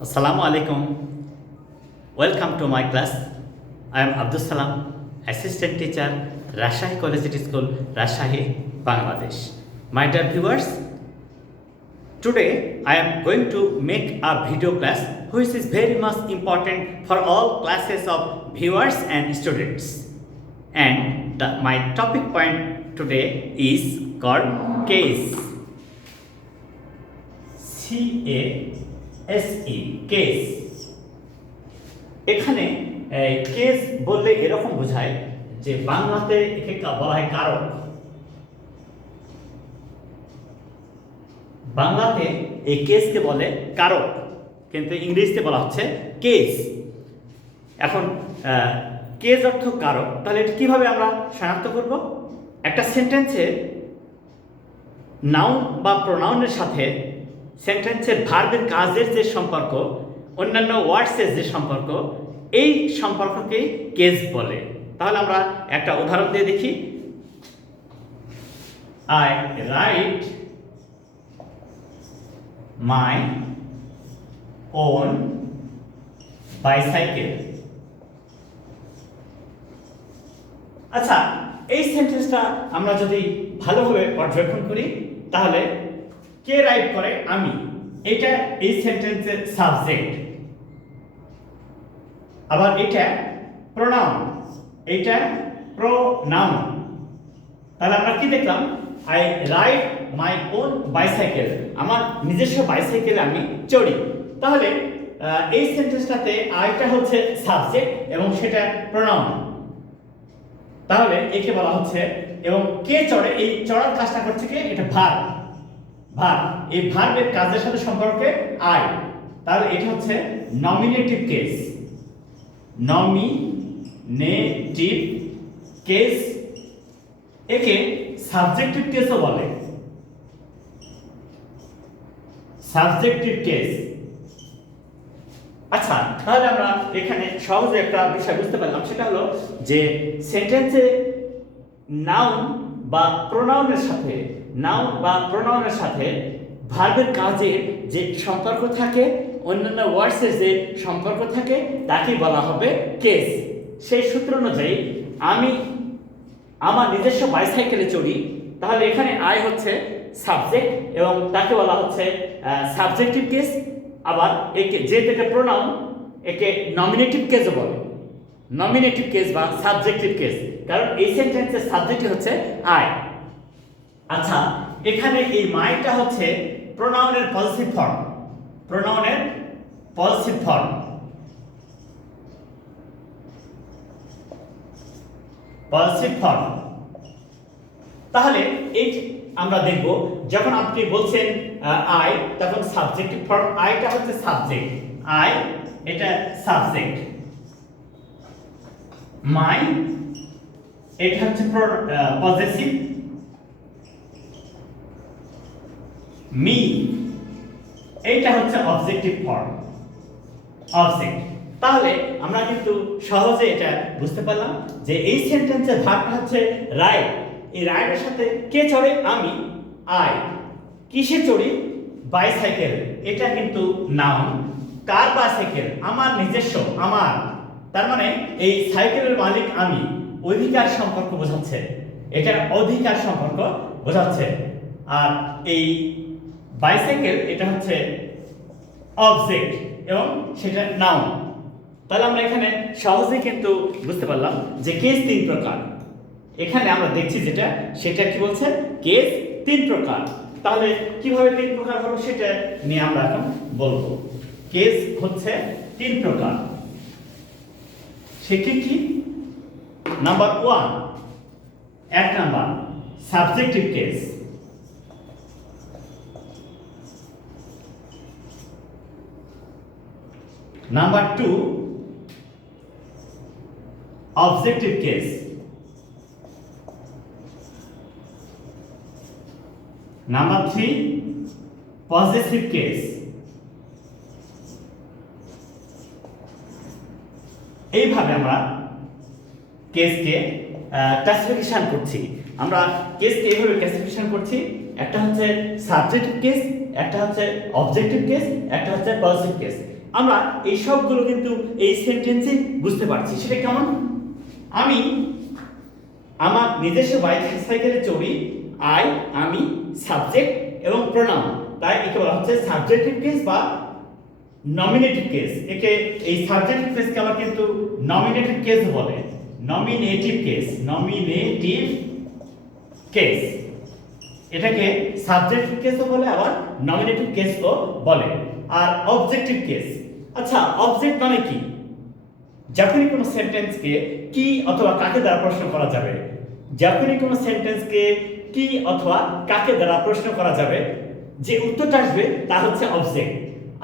Assalamu alaikum. Welcome to my class. I am Abdus Salam, Assistant Teacher, Rajshahi Collegiate School, Rajshahi, Bangladesh. My dear viewers, today I am going to make a video class which is very much important for all classes of viewers and students. And my topic point today is called case. C-A-S-E, case. এখানে case বললে এরকম বোঝায় যে বাংলাতে একে বলা হয় কারক। বাংলাতে এই কেসকে বলে কারক, কিন্তু ইংরেজিতে বলা হচ্ছে কেস। এখন কেস অর্থ কারক, তাহলে এটা কিভাবে আমরা শনাক্ত করব? একটা সেন্টেন্সে নাউন বা প্রোনাউনের সাথে সেন্টেন্সের ভার্বের কাজের যে সম্পর্ক, অন্যান্য ওয়ার্ডসের যে সম্পর্ক, এই সম্পর্ককেই কেস বলে। তাহলে আমরা একটা উদাহরণ দিয়ে দেখি। I ride my own bicycle. আচ্ছা, এই সেন্টেন্সটা আমরা যদি ভালোভাবে পর্যবেক্ষণ করি তাহলে কে রাইড করে? আমি। এটা এই সেন্টেন্সের সাবজেক্ট। আবার এটা প্রোনাউন, এটা প্রোনাউন। তাহলে আমরা কি দেখলাম? I ride my own bicycle, আমার নিজস্ব বাইসাইকেলে আমি চড়ি। তাহলে এই সেন্টেন্সটাতে আইটা হচ্ছে সাবজেক্ট এবং সেটা প্রোনাউন। তাহলে একে বলা হচ্ছে, এবং কে চড়ে, এই চড়ার কাজটা করছে কে? এটা ভার্ব। ভার্ব, এই ভার্বের কাজের সাথে সম্পর্কে আই। তাহলে এটা হচ্ছে নমিনেটিভ কেস। নমিনেটিভ কেস, একে সাবজেক্টিভ কেসও বলে। Subjective case. আচ্ছা, তাহলে আমরা এখানে সহজে একটা বিষয় বুঝতে পারলাম, সেটা হলো যে সেন্টেন্সে নাউন বা প্রোনাউনের সাথে, নাউন বা প্রোনাউনের সাথে ভার্বের কাজের যে সম্পর্ক থাকে, অন্যান্য ওয়ার্ডসের যে সম্পর্ক থাকে, তাকে বলা হবে কেস। সেই সূত্র অনুযায়ী আমি আমার নিজস্ব বাইসাইকেলে চড়ি, তাহলে এখানে আই হচ্ছে সাবজেক্ট এবং তাকে বলা হচ্ছে সাবজেক্টিভ কেস। আবার একে যেহেতু এটা প্রোনাউন, একে নমিনেটিভ কেসও বলে। নমিনেটিভ কেস বা সাবজেক্টিভ কেস, কারণ এই সেন্টেন্সের সাবজেক্টই হচ্ছে আই। আচ্ছা, এখানে এই মাইটা হচ্ছে প্রোনাউনের পজিটিভ ফর্ম। প্রোনাউনের পজিটিভ ফর্ম। Positive form. তাহলে এই আমরা দেখব, যখন আপনি বলছেন আই, তখন সাবজেক্টিভ ফর্ম। আইটা হচ্ছে সাবজেক্ট, আই এটা সাবজেক্ট। মাই এটা হচ্ছে পজেসিভ। মি এইটা হচ্ছে অবজেক্টিভ ফর্ম, অবজেক্ট। তাহলে আমরা কিন্তু সহজে এটা বুঝতে পারলাম যে এই সেন্টেন্সের ভাগটা হচ্ছে রাইড। এই রাইডের সাথে কে চড়ে? আমি, আই। কিসে চড়ি? বাইসাইকেল। এটা কিন্তু নাউন। কার বাইসাইকেল? আমার নিজস্ব, আমার। তার মানে এই সাইকেলের মালিক আমি। অধিকার সম্পর্ক বোঝাচ্ছে, এটা অধিকার সম্পর্ক বোঝাচ্ছে। আর এই বাইসাইকেল এটা হচ্ছে অবজেক্ট এবং সেটা নাউন। তাহলে আমরা এখানে সহজেই কিন্তু বুঝতে পারলাম যে কেস তিন প্রকার। এখানে আমরা দেখছি যেটা, সেটা কি বলছে? কেস তিন প্রকার। তাহলে কিভাবে তিন প্রকার হলো সেটা নিয়ে আমরা এখন বলবো। কেস হচ্ছে তিন প্রকার। সেটি কি? নাম্বার ওয়ান, এক number subjective case. Number two, objective case. Number three, positive case. এইভাবে আমরা কেসকে ক্লাসিফিকেশন করছি। আমরা কেসকে এইভাবে ক্লাসিফিকেশন করছি। একটা হচ্ছে সাবজেক্টিভ কেস, একটা হচ্ছে অবজেক্টিভ কেস, একটা হচ্ছে পজিটিভ কেস। আমরা এই সবগুলো কিন্তু এই সেন্টেন্সে বুঝতে পারছি। সেটা কেমন? আমি আমার নিজস্ব বাইসাইকেলে চড়ি, আমি সাবজেক্ট এবং প্রোনাউন, তাই একে বলা হচ্ছে সাবজেক্টিভ কেস বা নমিনেটিভ কেস। একে এই সাবজেক্টিভ কেসকে আমরা কিন্তু নমিনেটিভ কেস বলে, নমিনেটিভ কেস এটাকে সাবজেক্টিভ কেসও বলে, আবার নমিনেটিভ কেসও বলে। আর অবজেক্টিভ কেস, আচ্ছা অবজেক্ট মানে কি? যখনই কোনো সেন্টেন্সকে কি অথবা কাকে দ্বারা প্রশ্ন করা যাবে, যখনই কোনো সেন্টেন্সকে কি অথবা কাকে দ্বারা প্রশ্ন করা যাবে, যে উত্তরটা আসবে তা হচ্ছে অবজেক্ট।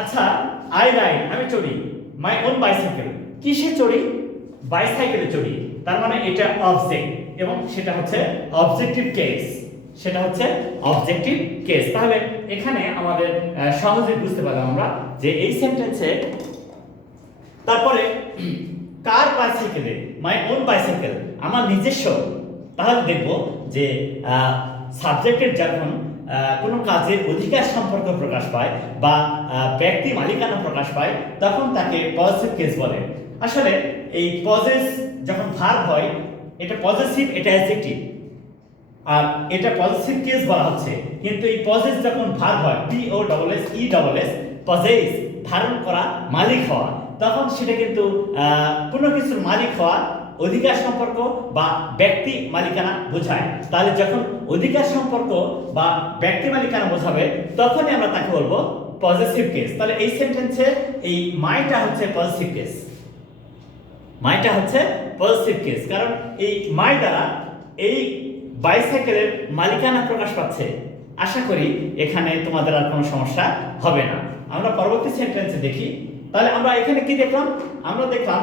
আচ্ছা আই রাইড, আমি চড়ি, মাই ওন বাইসাইকেল, কিসে চড়ি? বাইসাইকেলে চড়ি, তার মানে এটা অবজেক্ট এবং সেটা হচ্ছে অবজেক্টিভ কেস, সেটা হচ্ছে অবজেক্টিভ কেস। তাহলে এখানে আমাদের সহজে বুঝতে পারলাম আমরা যে এই সেন্টেন্সে তারপরে কার বাইসাইকেলে, মাই ওন বাইসাইকেল, আমার নিজস্ব। তাহলে দেখব যে সাবজেক্টের যখন কোনো কাজের অধিকার সম্পর্ক প্রকাশ পায় বা ব্যক্তি মালিকানা প্রকাশ পায়, তখন তাকে পজিটিভ কেস বলে। আসলে এই পজেস যখন ভার্ব হয়, এটা পজেসিভ, এটা অ্যাডজেক্টিভ, আর এটা পজেসিভ কেস বলা হচ্ছে। কিন্তু এই পজেস যখন ভার্ব হয়, POSSES, পজেস, ধারণ করা, মালিক হওয়া, তখন সেটা কিন্তু কোনো কিছুর মালিক হওয়া, অধিকার সম্পর্ক বা ব্যক্তি মালিকানা বোঝায়। তাহলে যখন অধিকার সম্পর্ক বা ব্যক্তি মালিকানা বোঝাবে, তখনই আমরা তাকে বলবো পজিটিভ কেস। তাহলে এই সেন্টেন্সে এই মাইটা হচ্ছে পজিটিভ কেস, মাইটা হচ্ছে পজিটিভ কেস, কারণ এই মাই দ্বারা এই বাইসাইকেলের মালিকানা প্রকাশ পাচ্ছে। আশা করি এখানে তোমাদের আর কোনো সমস্যা হবে না। আমরা পরবর্তী সেন্টেন্সে দেখি। তাহলে আমরা এখানে কি দেখলাম? আমরা দেখলাম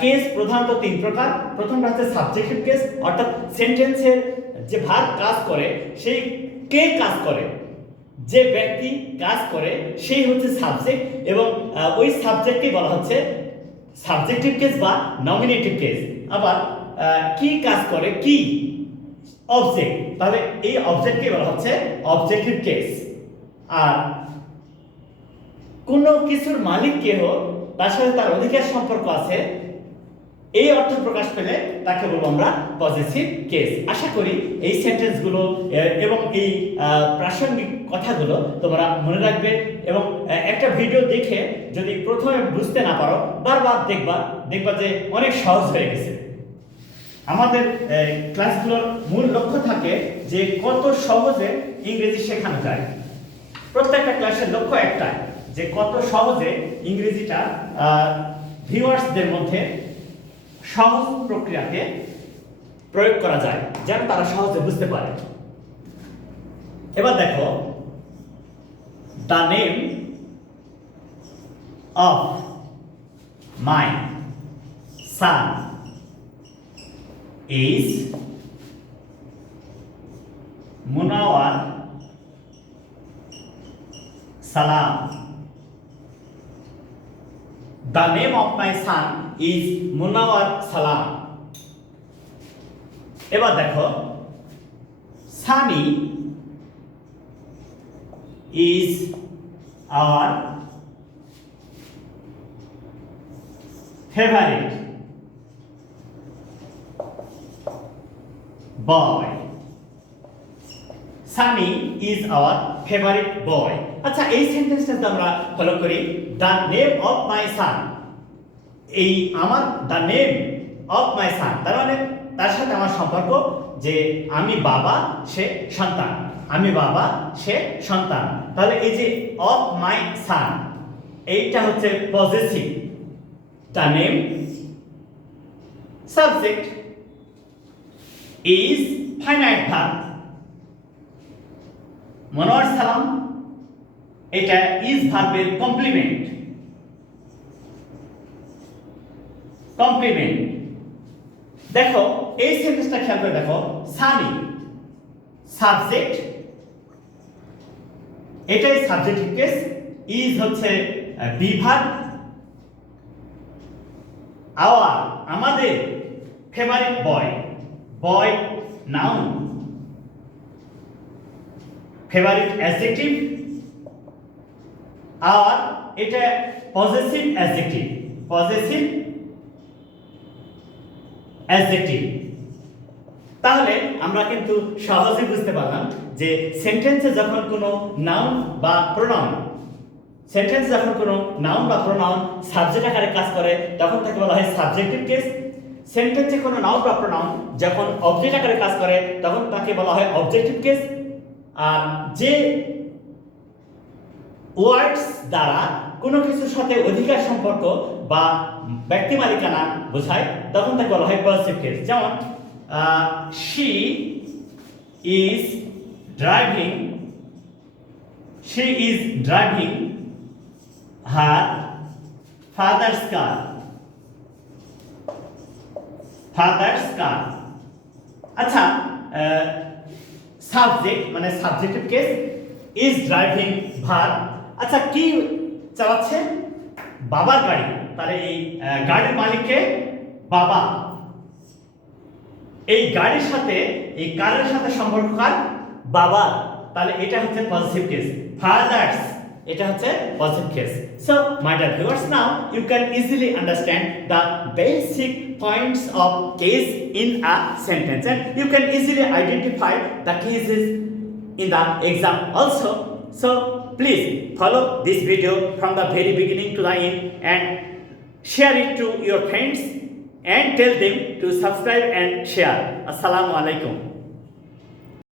কেস প্রধানত তিন প্রকার। প্রথমটা হচ্ছে সাবজেক্টিভ কেস, অর্থাৎ সেন্টেন্সের যে ভার্ব কাজ করে, সেই কে কাজ করে, যে ব্যক্তি কাজ করে সেই হচ্ছে সাবজেক্ট, এবং ওই সাবজেক্টকে বলা হচ্ছে সাবজেক্টিভ কেস বা নমিনেটিভ কেস। আবার কি কাজ করে, কি অবজেক্ট, তাহলে এই অবজেক্টকে বলা হচ্ছে অবজেক্টিভ কেস। আর কোনো কিছুর মালিক কে হোক, তার সাথে তার অধিকার সম্পর্ক আছে, এই অর্থ প্রকাশ পেলে তাকে বলবো আমরা পজিটিভ কেস। আশা করি এই সেন্টেন্সগুলো এবং এই প্রাসঙ্গিক কথাগুলো তোমরা মনে রাখবে, এবং একটা ভিডিও দেখে যদি প্রথমে বুঝতে না পারো, বারবার দেখবা যে অনেক সহজ হয়ে গেছে। আমাদের ক্লাসগুলোর মূল লক্ষ্য থাকে যে কত সহজে ইংরেজি শেখানো যায়। প্রত্যেকটা ক্লাসের লক্ষ্য একটাই, যে কত সহজে ইংরেজিটা ভিউয়ার্সদের মধ্যে সহজ প্রক্রিয়াতে প্রয়োগ করা যায়, যেন তারা সহজে বুঝতে পারে। এবার দেখো, the name of my son is Munawar Salam. The name of my son is Munawar Salam. এবার দেখো, Sunny is our favorite boy. Sunny is our favorite boy. আচ্ছা, এই সেন্টেন্সটা আমরা ফলো করি। দ্য নেম অফ মাই সান, এই আমার দ্য নেম অফ মাই সান, তার মানে তার সাথে আমার সম্পর্ক, যে আমি বাবা, সে সন্তান, আমি বাবা, সে সন্তান। তাহলে এই যে অফ মাই সান, এইটা হচ্ছে positive. The name subject is finite verb, Monowar সালাম এটা ইজ ভার্বের কমপ্লিমেন্ট। দেখো এই সেন্টেন্সটা খেয়াল করে দেখো, সানি সাবজেক্ট, এটাই সাবজেক্টিভ কেস, ইজ হচ্ছে বিভাগ, আওয়ার আমাদের, ফেভারিট বয় নাউন, ফেভারিট অ্যাডজেক্টিভ, আওয়ার এটা পজেসিভ অ্যাডজেক্টিভ, পজেসিভ অ্যাডজেক্টিভ। তাহলে আমরা কিন্তু সহজে বুঝতে পারলাম যে সেন্টেন্সে যখন কোনো নাউন বা প্রোনাউন, সেন্টেন্স যখন কোনো নাউন বা প্রোনাউন সাবজেক্ট আকারে কাজ করে তখন তাকে বলা হয় সাবজেক্টিভ কেস। সেন্টেন্সে কোনো নাউন বা প্রোনাউন যখন অবজেক্ট আকারে কাজ করে তখন তাকে বলা হয় অবজেক্টিভ কেস। আর যে ওয়ার্ডস দ্বারা কোনো কিছুর সাথে অধিকার সম্পর্ক বা ব্যক্তি মালিকানা বোঝায় তখন তাকে বলা হয় পজিটিভ কেস। যেমন she is driving her father's car, আচ্ছা, সাবজেক্ট মানে subjective case, is driving verb. আচ্ছা, কি চালাচ্ছে? বাবার গাড়ি। তাহলে এই গাড়ির মালিককে বাবা। এই গাড়ির সাথে, এই কারের সাথে সম্পর্ক কার? বাবা। তাহলে এটা হচ্ছে পজিটিভ কেস। ফাদার্স, এটা হচ্ছে positive case. So my dear viewers, now you can easily understand the basic points of case in a sentence, and you can easily identify the cases in the exam also. So please follow this video from the very beginning to the end and share it to your friends and tell them to subscribe and share. Assalamu alaikum.